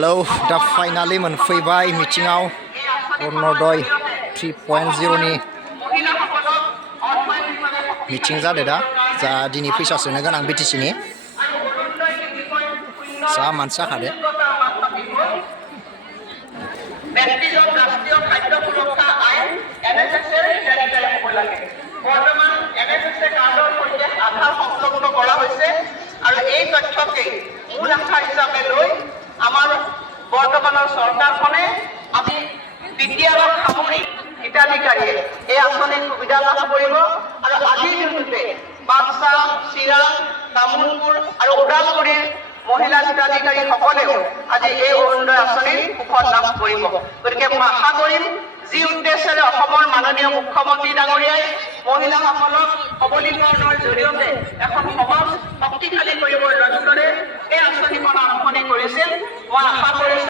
hello दा finally मोनफैबाय मिटिङाव अरुणोदय 3.0 नि मिटिं जादों दा जा दिनै फैसा सोनो गोनां BTC नि जा मानसि जाखादो বর্তমানের সরকারখনে আমি বিটিআরক সামৰি হিতাধিকাৰীয়ে এই আঁচনিৰ সুবিধা লাভ কৰিব আৰু আজিৰ দিনটোতে বাক্সা চিৰাং তামুলপুৰ আৰু ওদালগুৰিৰ মহিলা হিতাধিকাৰীসকলেও আজি এই অৰুণোদয় আঁচনিৰ সুফল লাভ কৰিব গতিকে মই আশা কৰিম যি উদ্দেশ্যেৰে অসমৰ মাননীয় মুখ্যমন্ত্ৰী ডাঙৰীয়াই মহিলাসকলক সবলীকৰণৰ জৰিয়তে এখন সমাজ শক্তিশালী কৰিবৰ লক্ষ্যৰে এই আঁচনিখন আৰম্ভণি কৰিছিল মই আশা